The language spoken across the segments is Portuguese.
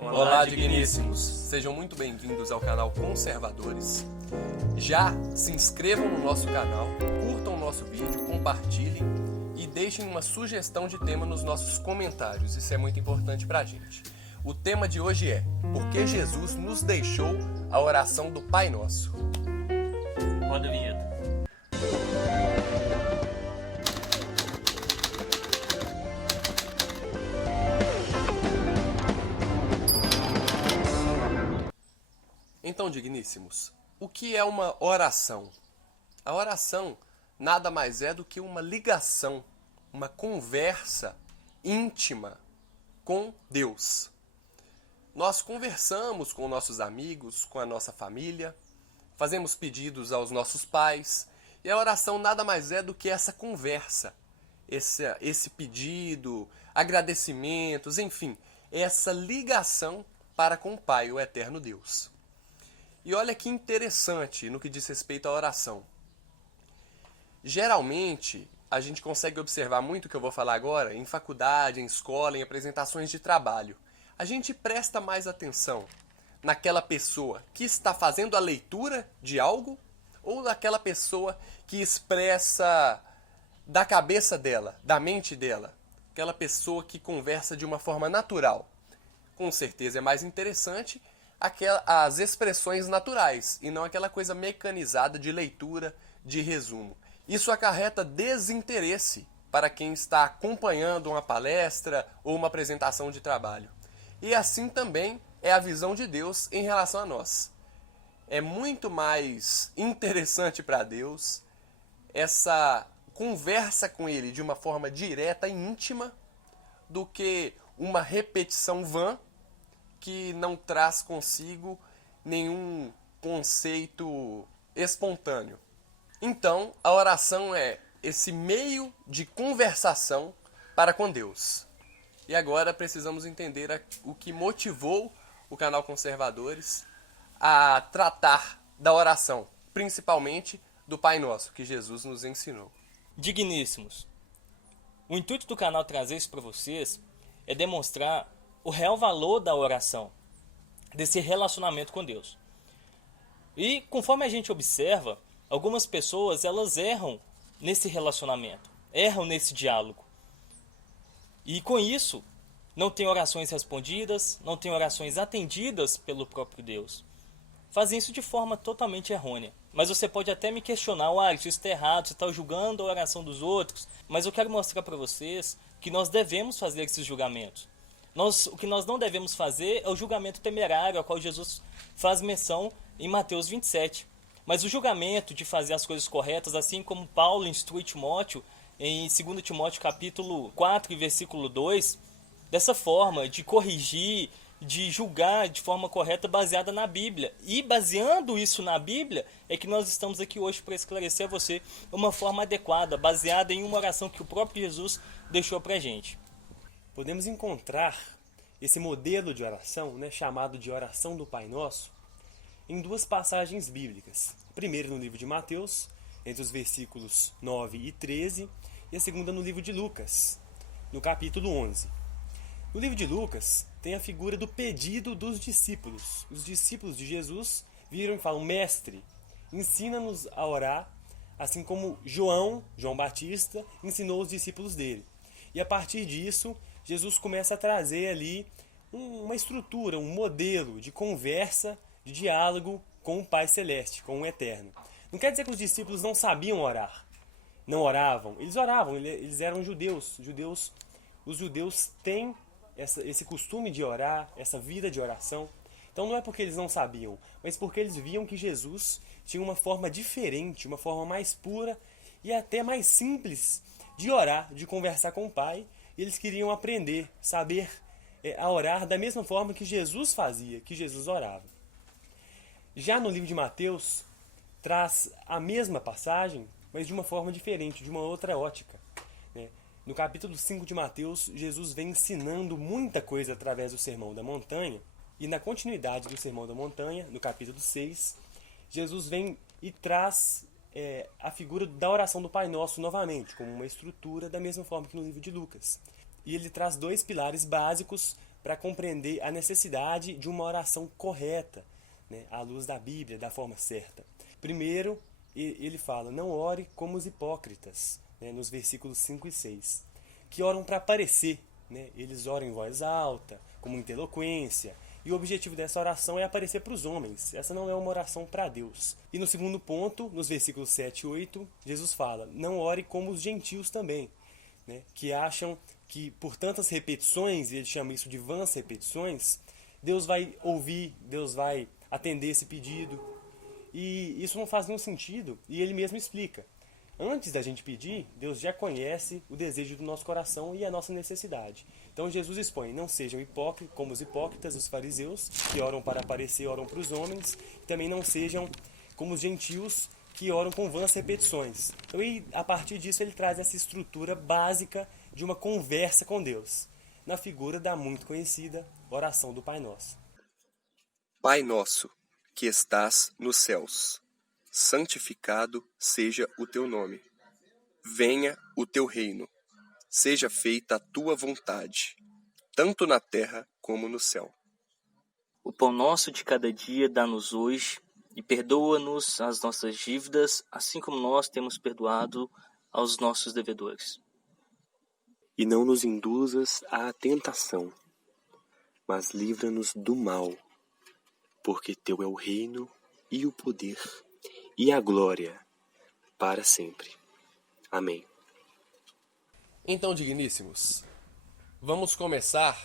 Olá, digníssimos! Sejam muito bem-vindos ao canal Conservadores. Já se inscrevam no nosso canal, curtam o nosso vídeo, compartilhem e deixem uma sugestão de tema nos nossos comentários. Isso é muito importante pra gente. O tema de hoje é: por que Jesus nos deixou a oração do Pai Nosso? Roda a vinheta. Então, digníssimos, o que é uma oração? A oração nada mais é do que uma ligação, uma conversa íntima com Deus. Nós conversamos com nossos amigos, com a nossa família, fazemos pedidos aos nossos pais, e a oração nada mais é do que essa conversa, esse pedido, agradecimentos, enfim, essa ligação para com o Pai, o eterno Deus. E olha que interessante no que diz respeito à oração. Geralmente, a gente consegue observar muito o que eu vou falar agora em faculdade, em escola, em apresentações de trabalho. A gente presta mais atenção naquela pessoa que está fazendo a leitura de algo ou naquela pessoa que expressa da cabeça dela, da mente dela. Aquela pessoa que conversa de uma forma natural. Com certeza é mais interessante as expressões naturais e não aquela coisa mecanizada de leitura, de resumo. Isso acarreta desinteresse para quem está acompanhando uma palestra ou uma apresentação de trabalho. E assim também é a visão de Deus em relação a nós. É muito mais interessante para Deus essa conversa com Ele de uma forma direta e íntima do que uma repetição vã que não traz consigo nenhum conceito espontâneo. Então, a oração é esse meio de conversação para com Deus. E agora precisamos entender o que motivou o canal Conservadores a tratar da oração, principalmente do Pai Nosso, que Jesus nos ensinou. Digníssimos, o intuito do canal trazer isso para vocês é demonstrar o real valor da oração, desse relacionamento com Deus. E conforme a gente observa, algumas pessoas elas erram nesse relacionamento, erram nesse diálogo. E com isso, não tem orações respondidas, não tem orações atendidas pelo próprio Deus. Fazem isso de forma totalmente errônea. Mas você pode até me questionar, isso está errado, você está julgando a oração dos outros. Mas eu quero mostrar para vocês que nós devemos fazer esses julgamentos. O que nós não devemos fazer é o julgamento temerário, ao qual Jesus faz menção em Mateus 27. Mas o julgamento de fazer as coisas corretas, assim como Paulo instrui Timóteo em 2 Timóteo capítulo 4 e versículo 2, dessa forma, de corrigir, de julgar de forma correta baseada na Bíblia. E baseando isso na Bíblia, é que nós estamos aqui hoje para esclarecer a você uma forma adequada, baseada em uma oração que o próprio Jesus deixou para a gente. Podemos encontrar esse modelo de oração, chamado de oração do Pai Nosso, em duas passagens bíblicas. A primeira no livro de Mateus, entre os versículos 9 e 13, e a segunda no livro de Lucas, no capítulo 11. No livro de Lucas, tem a figura do pedido dos discípulos. Os discípulos de Jesus viram e falam: Mestre, ensina-nos a orar, assim como João Batista, ensinou os discípulos dele. E a partir disso, Jesus começa a trazer ali uma estrutura, um modelo de conversa, de diálogo com o Pai Celeste, com o Eterno. Não quer dizer que os discípulos não sabiam orar, não oravam. Eles oravam, eles eram judeus. Os judeus têm esse costume de orar, essa vida de oração. Então não é porque eles não sabiam, mas porque eles viam que Jesus tinha uma forma diferente, uma forma mais pura e até mais simples de orar, de conversar com o Pai. E eles queriam aprender, saber a orar da mesma forma que Jesus fazia, que Jesus orava. Já no livro de Mateus, traz a mesma passagem, mas de uma forma diferente, de uma outra ótica. No capítulo 5 de Mateus, Jesus vem ensinando muita coisa através do Sermão da Montanha. E na continuidade do Sermão da Montanha, no capítulo 6, Jesus vem e traz a figura da oração do Pai Nosso novamente, como uma estrutura da mesma forma que no livro de Lucas. E ele traz dois pilares básicos para compreender a necessidade de uma oração correta, né, à luz da Bíblia, da forma certa. Primeiro, ele fala, não ore como os hipócritas, né, nos versículos 5 e 6, que oram para aparecer, né, eles oram em voz alta, com muita eloquência, e o objetivo dessa oração é aparecer para os homens. Essa não é uma oração para Deus. E no segundo ponto, nos versículos 7 e 8, Jesus fala, não ore como os gentios também, né, que acham que por tantas repetições, e ele chama isso de vãs repetições, Deus vai ouvir, Deus vai atender esse pedido. E isso não faz nenhum sentido, e ele mesmo explica. Antes da gente pedir, Deus já conhece o desejo do nosso coração e a nossa necessidade. Então Jesus expõe, não sejam hipócritas como os hipócritas, os fariseus, que oram para aparecer, oram para os homens, e também não sejam como os gentios, que oram com vãs repetições. Então, a partir disso, ele traz essa estrutura básica de uma conversa com Deus, na figura da muito conhecida oração do Pai Nosso. Pai nosso, que estás nos céus, santificado seja o teu nome. Venha o teu reino. Seja feita a tua vontade, tanto na terra como no céu. O pão nosso de cada dia dá-nos hoje, e perdoa-nos as nossas dívidas, assim como nós temos perdoado aos nossos devedores. E não nos induzas à tentação, mas livra-nos do mal, porque teu é o reino e o poder e a glória para sempre. Amém. Então, digníssimos, vamos começar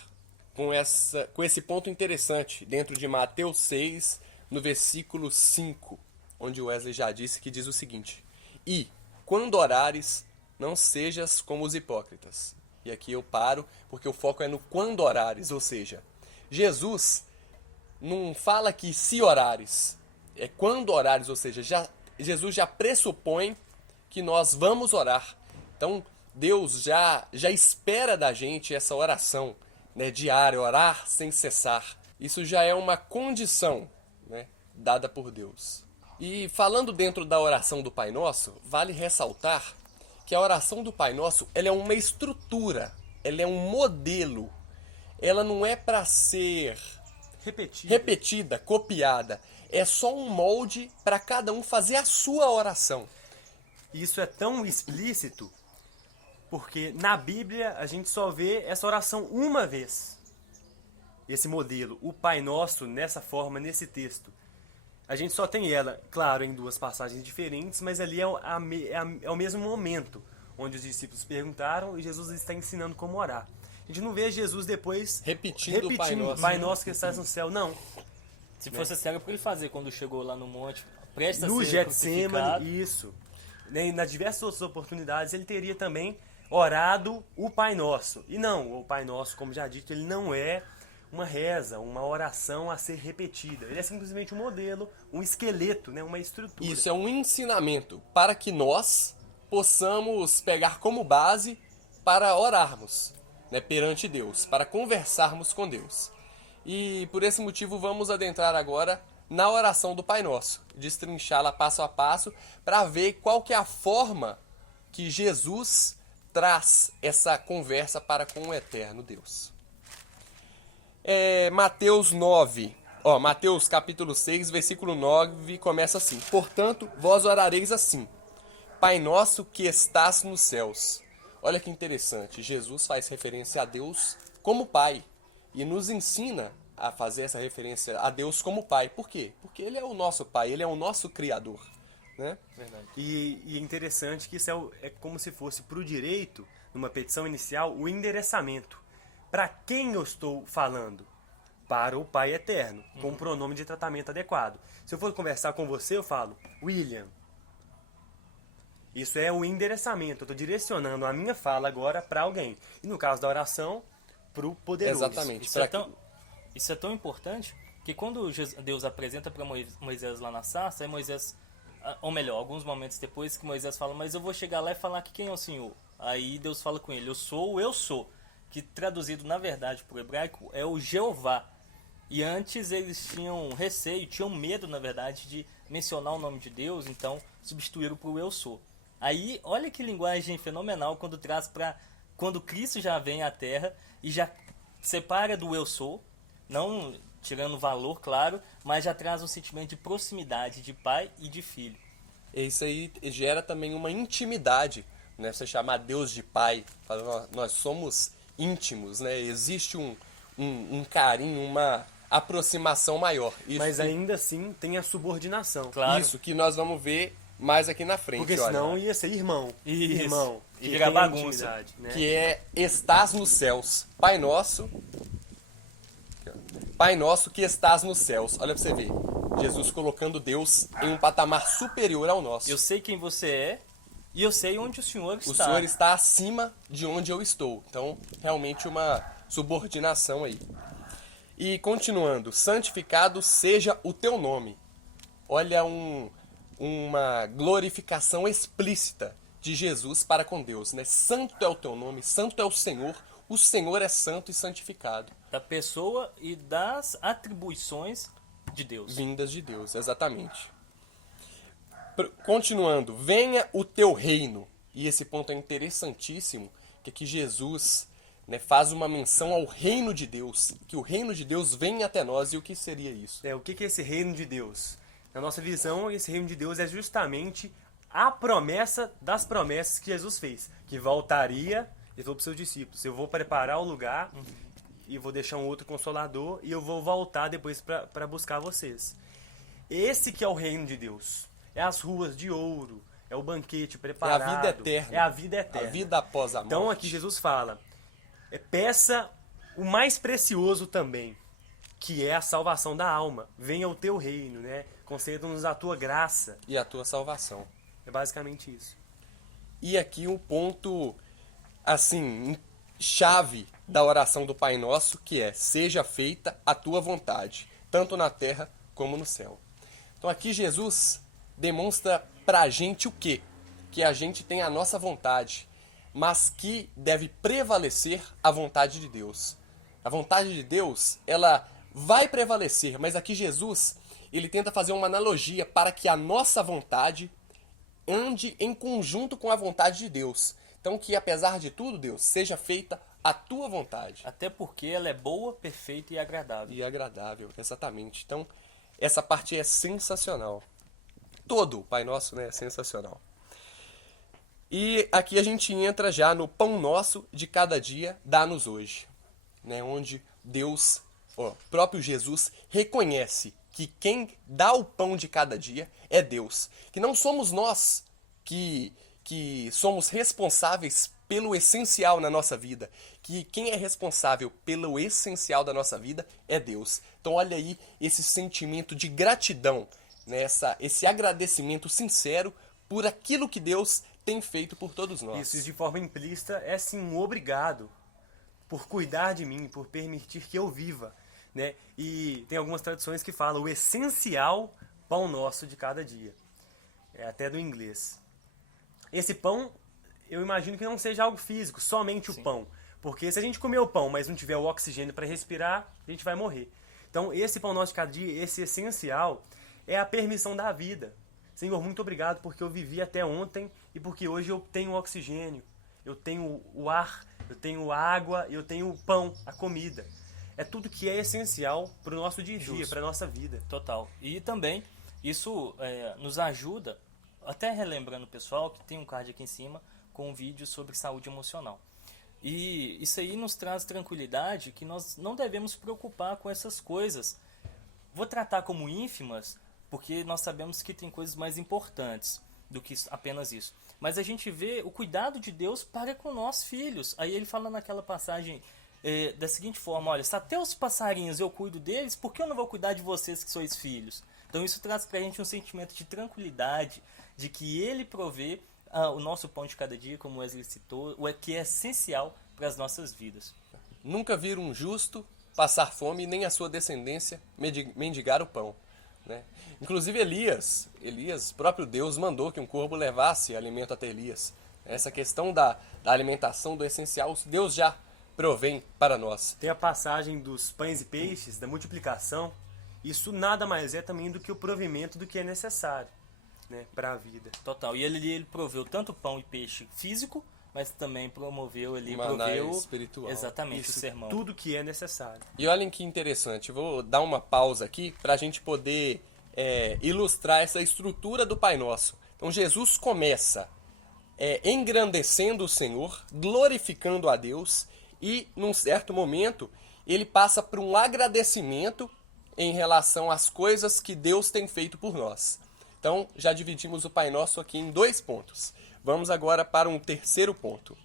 com esse ponto interessante dentro de Mateus 6, no versículo 5, onde Wesley já disse que diz o seguinte: E, quando orares, não sejas como os hipócritas. E aqui eu paro, porque o foco é no quando orares, ou seja, Jesus não fala que se orares, é quando orares, ou seja, Jesus já pressupõe que nós vamos orar. Então, Deus já espera da gente essa oração, né, diária, orar sem cessar. Isso já é uma condição, né, dada por Deus. E falando dentro da oração do Pai Nosso, vale ressaltar que a oração do Pai Nosso ela é uma estrutura, ela é um modelo. Ela não é para ser repetida, copiada. É só um molde para cada um fazer a sua oração. Isso é tão explícito porque na Bíblia a gente só vê essa oração uma vez. Esse modelo, o Pai Nosso, nessa forma, nesse texto. A gente só tem ela, claro, em duas passagens diferentes, mas ali é o mesmo momento onde os discípulos perguntaram e Jesus está ensinando como orar. A gente não vê Jesus depois repetindo o Pai Nosso que estás no céu, não. Se fosse cego, para ele fazer quando chegou lá no monte, presta no a ser Getsemane, isso. Nas diversas outras oportunidades, ele teria também orado o Pai Nosso. E não, o Pai Nosso, como já dito, ele não é uma reza, uma oração a ser repetida. Ele é simplesmente um modelo, um esqueleto, né, uma estrutura. Isso é um ensinamento para que nós possamos pegar como base para orarmos, né, perante Deus, para conversarmos com Deus. E por esse motivo vamos adentrar agora na oração do Pai Nosso, destrinchá-la passo a passo para ver qual que é a forma que Jesus traz essa conversa para com o eterno Deus. Mateus 9, Mateus capítulo 6, versículo 9, começa assim: Portanto, vós orareis assim: Pai nosso que estás nos céus. Olha que interessante, Jesus faz referência a Deus como Pai e nos ensina a fazer essa referência a Deus como Pai. Por quê? Porque Ele é o nosso Pai, Ele é o nosso Criador. Né? Verdade. E é interessante que isso é como se fosse para o direito, numa petição inicial, o endereçamento. Para quem eu estou falando? Para o Pai Eterno, com um pronome de tratamento adequado. Se eu for conversar com você, eu falo William. Isso é o endereçamento. Eu estou direcionando a minha fala agora para alguém. E no caso da oração, para o poderoso. Exatamente. Isso é tão importante que quando Deus apresenta para Moisés lá na sarça, aí Moisés, ou melhor, alguns momentos depois que Moisés fala, mas eu vou chegar lá e falar que quem é o Senhor? Aí Deus fala com ele, eu sou, que traduzido na verdade para o hebraico é o Jeová. E antes eles tinham receio, tinham medo na verdade de mencionar o nome de Deus, então substituíram para o eu sou. Aí olha que linguagem fenomenal quando traz para quando Cristo já vem à Terra e já separa do eu sou, não tirando valor, claro, mas já traz um sentimento de proximidade de pai e de filho. Isso aí gera também uma intimidade, né? Você chamar Deus de pai, fala, nós somos íntimos, né? Existe um carinho, uma aproximação maior. Isso Mas ainda assim tem a subordinação. Claro. Isso que nós vamos ver mais aqui na frente. Porque olha. senão ia ser irmão. Isso. Irmão. E que virar tem a bagunça. intimidade, né? Que é estás nos céus. Pai nosso. Pai nosso que estás nos céus. Olha pra você ver. Jesus colocando Deus em um patamar superior ao nosso. Eu sei quem você é e eu sei onde o Senhor está. O Senhor está acima de onde eu estou. Então, realmente uma subordinação aí. E continuando, santificado seja o teu nome. Olha uma glorificação explícita de Jesus para com Deus, né? Santo é o teu nome, santo é o Senhor é santo e santificado. Da pessoa e das atribuições de Deus. Vindas de Deus, exatamente. Continuando, venha o teu reino. E esse ponto é interessantíssimo, que aqui Jesus, né, faz uma menção ao reino de Deus, que o reino de Deus venha até nós. E o que seria isso? O que é esse reino de Deus? Na nossa visão, esse reino de Deus é justamente a promessa das promessas que Jesus fez. Que voltaria, ele falou para os seus discípulos, eu vou preparar o lugar e vou deixar um outro consolador e eu vou voltar depois para buscar vocês. Esse que é o reino de Deus. É as ruas de ouro, é o banquete preparado. É a vida eterna. É a vida eterna. A vida após a morte. Então aqui Jesus fala, peça o mais precioso também, que é a salvação da alma. Venha o teu reino, né? Conceda-nos a tua graça. E a tua salvação. É basicamente isso. E aqui um ponto, assim, chave da oração do Pai Nosso, que é: seja feita a tua vontade, tanto na terra como no céu. Então aqui Jesus demonstra pra gente o quê? Que a gente tem a nossa vontade, mas que deve prevalecer a vontade de Deus. A vontade de Deus, ela vai prevalecer, mas aqui Jesus, ele tenta fazer uma analogia para que a nossa vontade ande em conjunto com a vontade de Deus. Então que apesar de tudo, Deus, seja feita a tua vontade. Até porque ela é boa, perfeita e agradável. E agradável, exatamente. Então, essa parte é sensacional. Todo o Pai Nosso, né, é sensacional. E aqui a gente entra já no pão nosso de cada dia, dá-nos hoje. Né, onde Deus, próprio Jesus, reconhece que quem dá o pão de cada dia é Deus. Que não somos nós que somos responsáveis pelo essencial na nossa vida. Que quem é responsável pelo essencial da nossa vida é Deus. Então olha aí esse sentimento de gratidão, né? Esse agradecimento sincero por aquilo que Deus tem feito por todos nós. Isso de forma implícita é sim um obrigado por cuidar de mim, por permitir que eu viva. Né? E tem algumas traduções que falam o essencial pão nosso de cada dia. É até do inglês. Esse pão, eu imagino que não seja algo físico, somente o pão. Porque se a gente comer o pão, mas não tiver o oxigênio para respirar, a gente vai morrer. Então, esse pão nosso de cada dia, esse essencial, é a permissão da vida. Senhor, muito obrigado porque eu vivi até ontem e porque hoje eu tenho oxigênio, eu tenho o ar, eu tenho a água, eu tenho o pão, a comida. É tudo que é essencial para o nosso dia a dia, para a nossa vida. Total. E também isso nos ajuda, até relembrando o pessoal, que tem um card aqui em cima com um vídeo sobre saúde emocional. E isso aí nos traz tranquilidade que nós não devemos preocupar com essas coisas. Vou tratar como ínfimas, porque nós sabemos que tem coisas mais importantes do que apenas isso. Mas a gente vê o cuidado de Deus para com nós filhos. Aí ele fala naquela passagem da seguinte forma: olha, se até os passarinhos eu cuido deles, por que eu não vou cuidar de vocês que sois filhos? Então isso traz pra gente um sentimento de tranquilidade, de que ele provê o nosso pão de cada dia, como Wesley citou, o que é essencial para as nossas vidas. Nunca viram um justo passar fome, nem a sua descendência mendigar o pão. Né? Inclusive Elias, próprio Deus, mandou que um corvo levasse alimento até Elias. Essa questão da alimentação, do essencial, Deus já provém para nós. Tem a passagem dos pães e peixes, da multiplicação. Isso nada mais é também do que o provimento do que é necessário, né, para a vida. Total. E ele proveu tanto pão e peixe físico, mas também promoveu ali, Maná proveu espiritual. exatamente o Isso, sermão. tudo que é necessário. E olhem que interessante, eu vou dar uma pausa aqui para a gente poder ilustrar essa estrutura do Pai Nosso. Então Jesus começa engrandecendo o Senhor, glorificando a Deus e, num certo momento, ele passa por um agradecimento em relação às coisas que Deus tem feito por nós. Então, já dividimos o Pai Nosso aqui em 2 pontos. Vamos agora para um terceiro ponto.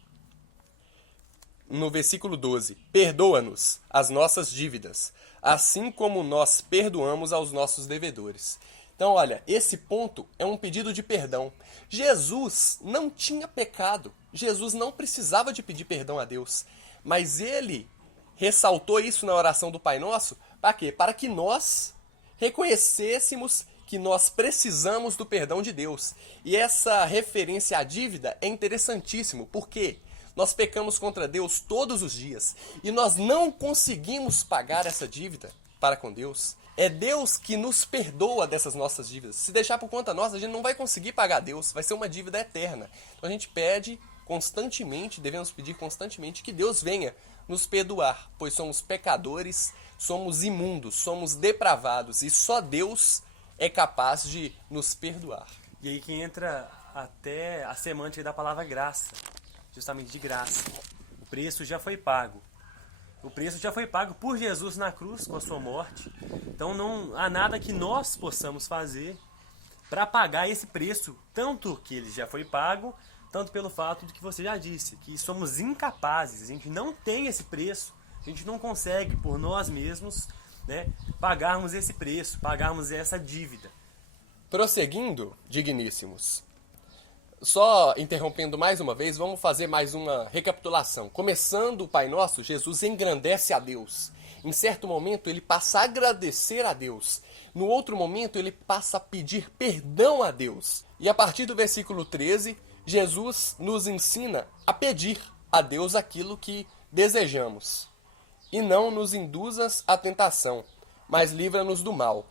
No versículo 12, perdoa-nos as nossas dívidas, assim como nós perdoamos aos nossos devedores. Então, olha, esse ponto é um pedido de perdão. Jesus não tinha pecado. Jesus não precisava de pedir perdão a Deus. Mas ele ressaltou isso na oração do Pai Nosso, para quê? Para que nós reconhecêssemos que nós precisamos do perdão de Deus. E essa referência à dívida é interessantíssimo, porque nós pecamos contra Deus todos os dias e nós não conseguimos pagar essa dívida para com Deus. É Deus que nos perdoa dessas nossas dívidas. Se deixar por conta nossa, a gente não vai conseguir pagar a Deus, vai ser uma dívida eterna. Então a gente pede constantemente, devemos pedir constantemente que Deus venha nos perdoar, pois somos pecadores, somos imundos, somos depravados e só Deus é capaz de nos perdoar. E aí que entra até a semântica da palavra graça, justamente de graça. O preço já foi pago. O preço já foi pago por Jesus na cruz com a sua morte. Então não há nada que nós possamos fazer para pagar esse preço, tanto que ele já foi pago, tanto pelo fato de que você já disse, que somos incapazes, a gente não tem esse preço, a gente não consegue por nós mesmos, né, pagarmos esse preço, pagarmos essa dívida. Prosseguindo, digníssimos, só interrompendo mais uma vez, vamos fazer mais uma recapitulação. Começando o Pai Nosso, Jesus engrandece a Deus. Em certo momento, ele passa a agradecer a Deus. No outro momento, ele passa a pedir perdão a Deus. E a partir do versículo 13, Jesus nos ensina a pedir a Deus aquilo que desejamos. E não nos induzas à tentação, mas livra-nos do mal.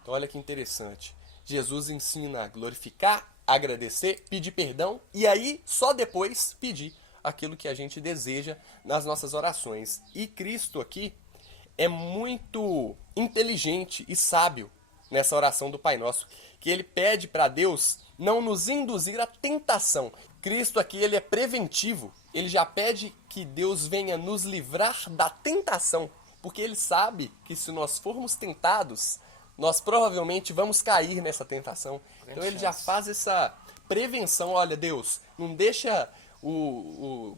Então olha que interessante. Jesus ensina a glorificar, agradecer, pedir perdão e aí só depois pedir aquilo que a gente deseja nas nossas orações. E Cristo aqui é muito inteligente e sábio nessa oração do Pai Nosso, que ele pede para Deus não nos induzir à tentação. Cristo aqui ele é preventivo, ele já pede que Deus venha nos livrar da tentação, porque ele sabe que se nós formos tentados, nós provavelmente vamos cair nessa tentação. Então ele já faz essa prevenção. Olha, Deus, não deixa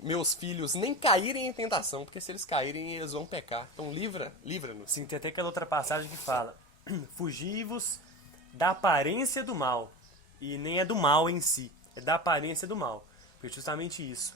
meus filhos nem caírem em tentação, porque se eles caírem, eles vão pecar. Então livra-nos. Sim, tem até aquela outra passagem que fala: fugivos da aparência do mal. E nem é do mal em si, é da aparência do mal. Porque justamente isso.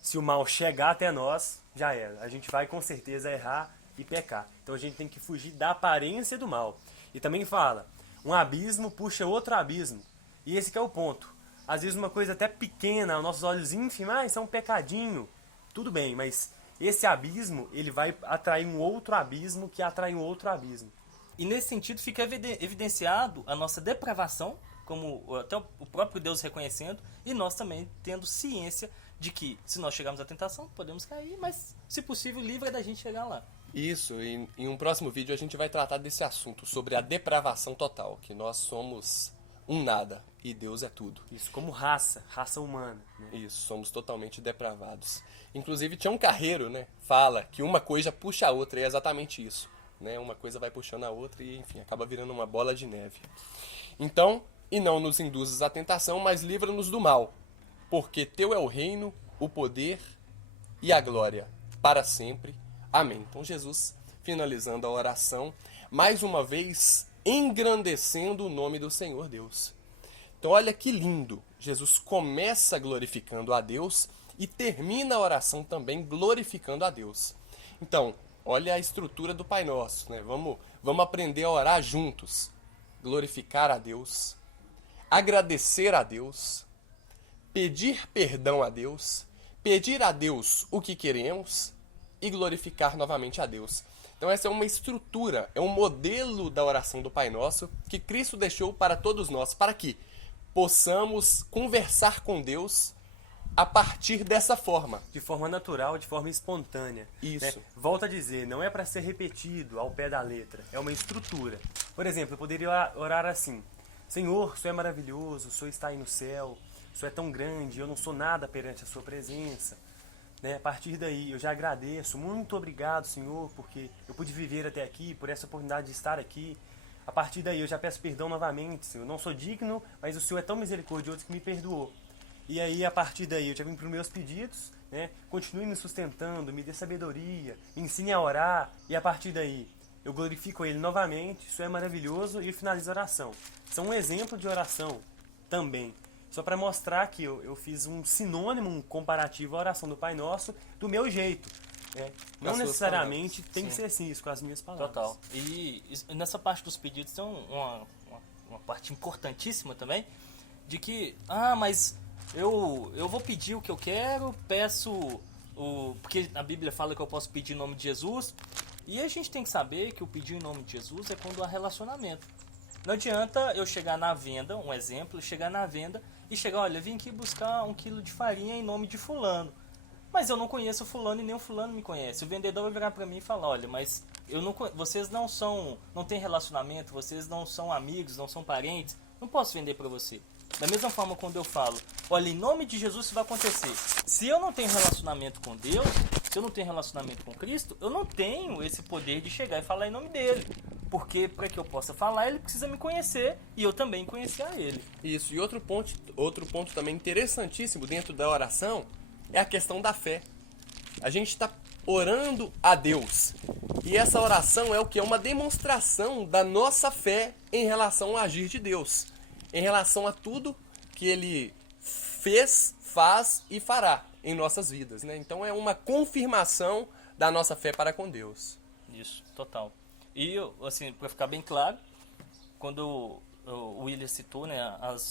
Se o mal chegar até nós, já era. A gente vai com certeza errar e pecar. Então a gente tem que fugir da aparência do mal. E também fala, um abismo puxa outro abismo. E esse que é o ponto. Às vezes uma coisa até pequena, aos nossos olhos ínfima, isso é um pecadinho. Tudo bem, mas esse abismo, ele vai atrair um outro abismo que atrai um outro abismo. E nesse sentido fica evidenciado a nossa depravação, como até o próprio Deus reconhecendo, e nós também tendo ciência de que se nós chegarmos à tentação, podemos cair, mas se possível, livra da gente chegar lá. Isso, e em um próximo vídeo a gente vai tratar desse assunto, sobre a depravação total, que nós somos um nada e Deus é tudo. Isso como raça humana. Né? Isso, somos totalmente depravados. Inclusive Tião Carreiro, né, fala que uma coisa puxa a outra, e é exatamente isso. Né? Uma coisa vai puxando a outra e, enfim, acaba virando uma bola de neve. Então, e não nos induzas à tentação, mas livra-nos do mal, porque teu é o reino, o poder e a glória, para sempre. Amém. Então Jesus, finalizando a oração, mais uma vez engrandecendo o nome do Senhor Deus. Então olha que lindo, Jesus começa glorificando a Deus e termina a oração também glorificando a Deus. Então, olha a estrutura do Pai Nosso, né? Vamos aprender a orar juntos. Glorificar a Deus, agradecer a Deus, pedir perdão a Deus, pedir a Deus o que queremos e glorificar novamente a Deus. Então essa é uma estrutura, é um modelo da oração do Pai Nosso que Cristo deixou para todos nós, para que possamos conversar com Deus a partir dessa forma. De forma natural, de forma espontânea. Isso. Né? Volto a dizer, não é para ser repetido ao pé da letra, é uma estrutura. Por exemplo, eu poderia orar assim: Senhor, o Senhor é maravilhoso, o Senhor está aí no céu, o Senhor é tão grande, eu não sou nada perante a sua presença. Né? A partir daí, eu já agradeço, muito obrigado, Senhor, porque eu pude viver até aqui, por essa oportunidade de estar aqui. A partir daí, eu já peço perdão novamente, Senhor. Eu não sou digno, mas o Senhor é tão misericordioso que me perdoou. E aí, a partir daí, eu já vim para os meus pedidos, né? Continue me sustentando, me dê sabedoria, me ensine a orar. E a partir daí, eu glorifico Ele novamente, isso é maravilhoso, e eu finalizo a oração. São um exemplo de oração também. Só para mostrar que eu fiz um sinônimo, um comparativo à oração do Pai Nosso do meu jeito. Né? Não necessariamente tem que ser assim, isso com as minhas palavras. Total. E nessa parte dos pedidos tem uma parte importantíssima também, de que, mas eu vou pedir o que eu quero, peço porque a Bíblia fala que eu posso pedir em nome de Jesus, e a gente tem que saber que o pedir em nome de Jesus é quando há relacionamento. Não adianta eu chegar na venda, um exemplo, chegar na venda e chegar, olha, vim aqui buscar 1 quilo de farinha em nome de fulano. Mas eu não conheço fulano e nem o fulano me conhece. O vendedor vai virar para mim e falar, olha, mas vocês não têm relacionamento, vocês não são amigos, não são parentes, não posso vender para você. Da mesma forma, quando eu falo, olha, em nome de Jesus isso vai acontecer. Se eu não tenho relacionamento com Deus, se eu não tenho relacionamento com Cristo, eu não tenho esse poder de chegar e falar em nome dele. Porque para que eu possa falar, ele precisa me conhecer e eu também conhecer a ele. Isso, e outro ponto também interessantíssimo dentro da oração é a questão da fé. A gente está orando a Deus. E essa oração é o que? É uma demonstração da nossa fé em relação ao agir de Deus. Em relação a tudo que Ele fez, faz e fará em nossas vidas, né? Então é uma confirmação da nossa fé para com Deus. Isso, total. E, assim, para ficar bem claro, quando o William citou, né,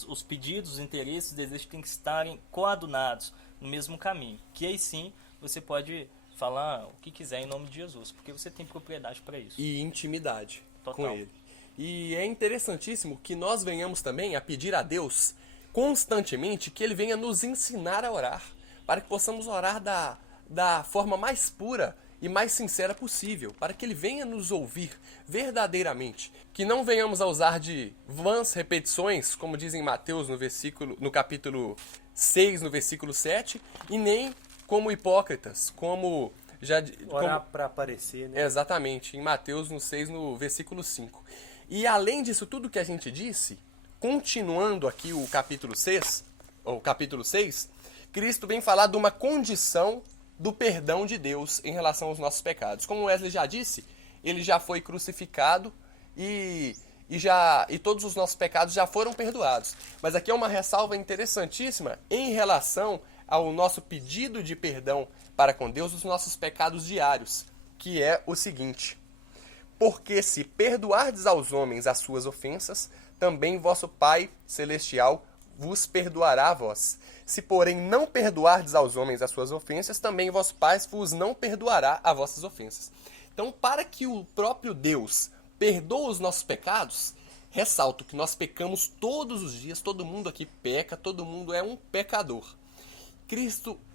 os pedidos, os interesses, os desejos têm que estarem coadunados no mesmo caminho. Que aí sim você pode falar o que quiser em nome de Jesus, porque você tem propriedade para isso. E intimidade Total. com Ele. E é interessantíssimo que nós venhamos também a pedir a Deus constantemente que Ele venha nos ensinar a orar, para que possamos orar da forma mais pura e mais sincera possível, para que Ele venha nos ouvir verdadeiramente. Que não venhamos a usar de vãs repetições, como diz em Mateus no capítulo 6, no versículo 7, e nem como hipócritas, como Orar para aparecer, né? Exatamente, em Mateus no 6, no versículo 5. E além disso tudo que a gente disse, continuando aqui o capítulo 6, Cristo vem falar de uma condição do perdão de Deus em relação aos nossos pecados. Como Wesley já disse, ele já foi crucificado e todos os nossos pecados já foram perdoados. Mas aqui é uma ressalva interessantíssima em relação ao nosso pedido de perdão para com Deus dos nossos pecados diários, que é o seguinte: porque se perdoardes aos homens as suas ofensas, também vosso Pai Celestial vos perdoará a vós. Se, porém, não perdoardes aos homens as suas ofensas, também vosso Pai vos não perdoará as vossas ofensas. Então, para que o próprio Deus perdoe os nossos pecados, ressalto que nós pecamos todos os dias, todo mundo aqui peca, todo mundo é um pecador.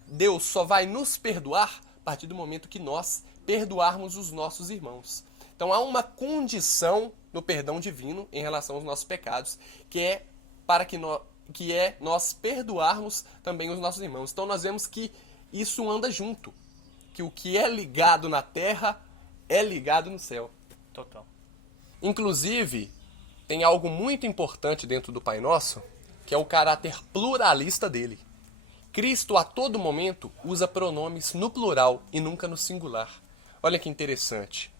Deus só vai nos perdoar a partir do momento que nós perdoarmos os nossos irmãos. Então há uma condição no perdão divino em relação aos nossos pecados, que é nós perdoarmos também os nossos irmãos. Então nós vemos que isso anda junto, que o que é ligado na terra é ligado no céu. Total. Inclusive, tem algo muito importante dentro do Pai Nosso, que é o caráter pluralista dele. Cristo, a todo momento, usa pronomes no plural e nunca no singular. Olha que interessante.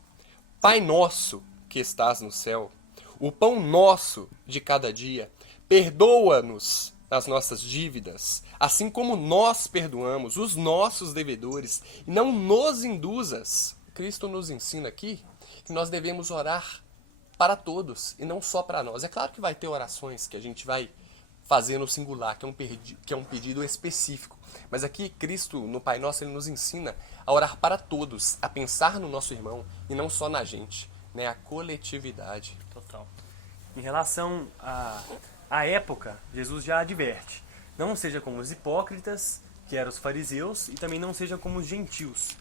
Pai nosso que estás no céu, o pão nosso de cada dia, perdoa-nos as nossas dívidas, assim como nós perdoamos os nossos devedores, e não nos induzas. Cristo nos ensina aqui que nós devemos orar para todos e não só para nós. É claro que vai ter orações que a gente vai fazer no singular, que é um pedido específico. Mas aqui Cristo, no Pai Nosso, Ele nos ensina a orar para todos, a pensar no nosso irmão e não só na gente, né? A coletividade. Total. Em relação à época, Jesus já adverte: não seja como os hipócritas, que eram os fariseus, e também não sejam como os gentios.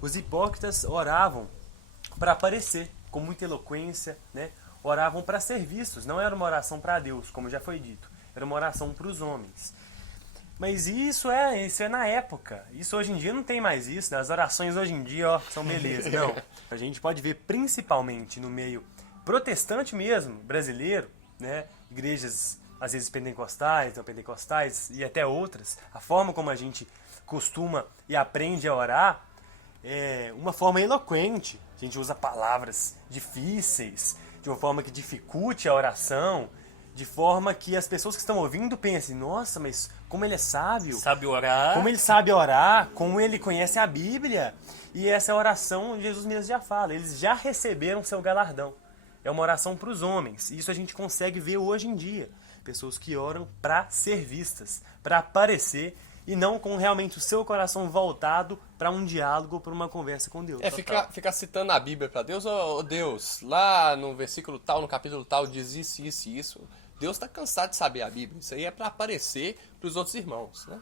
Os hipócritas oravam para aparecer, com muita eloquência, né? Oravam para ser vistos, não era uma oração para Deus, como já foi dito, era uma oração para os homens. Mas isso é na época, isso hoje em dia não tem mais isso, né? As orações hoje em dia, ó, são beleza, não. A gente pode ver principalmente no meio protestante mesmo, brasileiro, né? Igrejas às vezes pentecostais, neopentecostais e até outras, a forma como a gente costuma e aprende a orar é uma forma eloquente. A gente usa palavras difíceis, de uma forma que dificulte a oração, de forma que as pessoas que estão ouvindo pensem, nossa, mas como ele é sábio, Sabe orar. como ele sabe orar, como ele conhece a Bíblia. E essa oração, Jesus mesmo já fala, eles já receberam seu galardão. É uma oração para os homens. Isso a gente consegue ver hoje em dia. Pessoas que oram para ser vistas, para aparecer, e não com realmente o seu coração voltado para um diálogo, para uma conversa com Deus. Ficar citando a Bíblia para Deus, ô Deus, lá no versículo tal, no capítulo tal, diz isso, isso e isso. Deus está cansado de saber a Bíblia. Isso aí é para aparecer para os outros irmãos, né?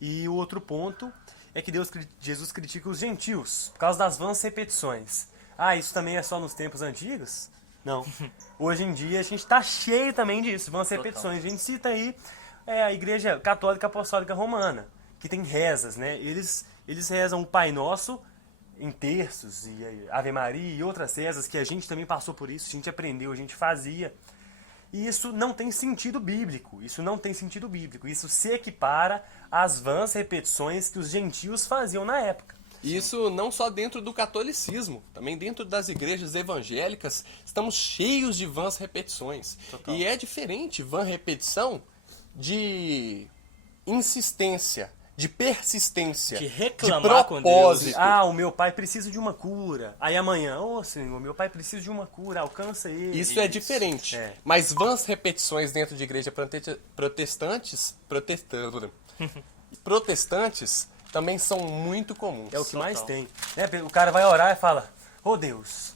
E o outro ponto é que Jesus critica os gentios por causa das vãs repetições. Ah, isso também é só nos tempos antigos? Não. Hoje em dia a gente está cheio também disso, vãs repetições. A gente cita aí a Igreja Católica Apostólica Romana, que tem rezas, né? Eles rezam o Pai Nosso em terços, e Ave Maria e outras rezas que a gente também passou por isso, a gente aprendeu, a gente fazia. E isso não tem sentido bíblico, isso se equipara às vãs repetições que os gentios faziam na época. Isso não só dentro do catolicismo, também dentro das igrejas evangélicas, estamos cheios de vãs repetições. Total. E é diferente vã repetição de insistência, de persistência, De reclamar de com propósito. Ah, o meu pai precisa de uma cura. Aí amanhã, Senhor, meu pai precisa de uma cura, alcança ele. Isso é diferente. É. Mas vãs repetições dentro de igreja protestantes também são muito comuns. É o que Total. mais tem. Né? O cara vai orar e fala, ô Deus,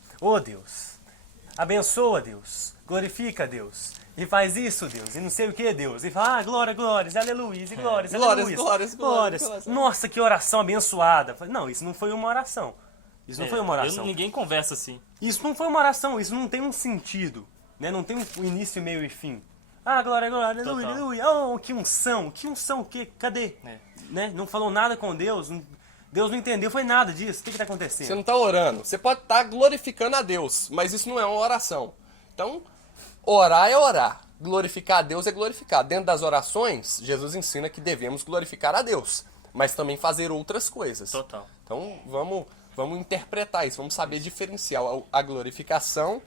abençoa Deus, glorifica Deus, e faz isso, Deus, e não sei o que, Deus, e fala, glórias, aleluia, e glórias, Glórias, glórias. glórias. Nossa, que oração abençoada. Não, isso não foi uma oração. Isso não foi uma oração. Ninguém conversa assim. Isso não foi uma oração, isso não tem um sentido, né? Não tem um início, meio e fim. Ah, glória, aleluia, Total. aleluia. Oh, que unção, o quê? Cadê? Né? Não falou nada com Deus, Deus não entendeu, foi nada disso. O que está acontecendo? Você não está orando. Você pode estar glorificando a Deus, mas isso não é uma oração. Então, orar é orar. Glorificar a Deus é glorificar. Dentro das orações, Jesus ensina que devemos glorificar a Deus, mas também fazer outras coisas. Total. Então, vamos interpretar isso, vamos saber diferenciar a glorificação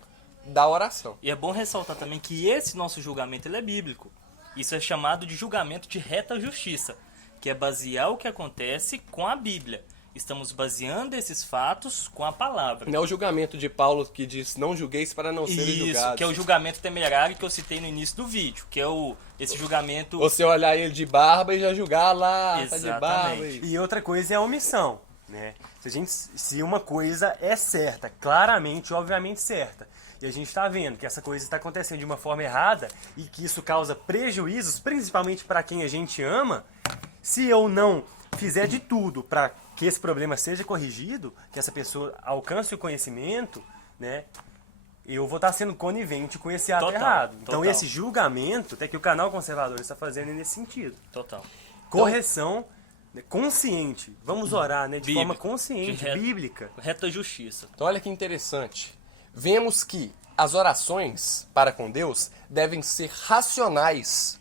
da oração. E é bom ressaltar também que esse nosso julgamento ele é bíblico. Isso é chamado de julgamento de reta justiça, que é basear o que acontece com a Bíblia. Estamos baseando esses fatos com a palavra. Não é o julgamento de Paulo que diz, não julgueis para não serem julgados. Isso, que é o julgamento temerário que eu citei no início do vídeo, que é esse julgamento... Você olhar ele de barba e já julgar lá, tá de Exatamente. barba. E outra coisa é a omissão, né? Se uma coisa é certa, claramente, obviamente certa, e a gente está vendo que essa coisa está acontecendo de uma forma errada e que isso causa prejuízos, principalmente para quem a gente ama, se eu não fizer de tudo para que esse problema seja corrigido, que essa pessoa alcance o conhecimento, né? Eu vou estar sendo conivente com esse ato Total, errado. Então total. esse julgamento, até que o canal conservador está fazendo é nesse sentido. Total. Correção, né, consciente. Vamos orar, né, de Bíblica. forma consciente, De reta- bíblica. Reta justiça. Então olha que interessante. Vemos que as orações para com Deus devem ser racionais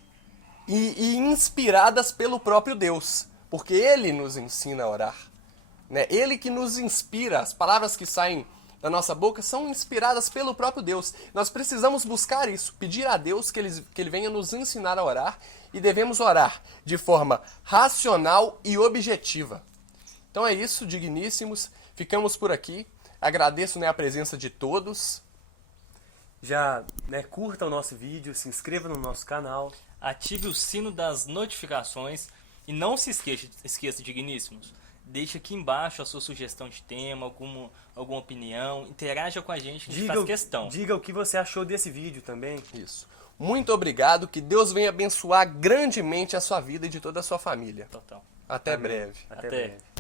e inspiradas pelo próprio Deus, porque Ele nos ensina a orar, né? Ele que nos inspira, as palavras que saem da nossa boca são inspiradas pelo próprio Deus. Nós precisamos buscar isso, pedir a Deus que Ele venha nos ensinar a orar, e devemos orar de forma racional e objetiva. Então é isso, digníssimos, ficamos por aqui. Agradeço, né, a presença de todos. Já, né, curta o nosso vídeo, se inscreva no nosso canal. Ative o sino das notificações e não se esqueça, digníssimos, Deixa aqui embaixo a sua sugestão de tema, alguma opinião. Interaja com a gente faz questão. Diga o que você achou desse vídeo também. Isso. Muito obrigado, que Deus venha abençoar grandemente a sua vida e de toda a sua família. Total. Até Amém. breve. Até Até. breve.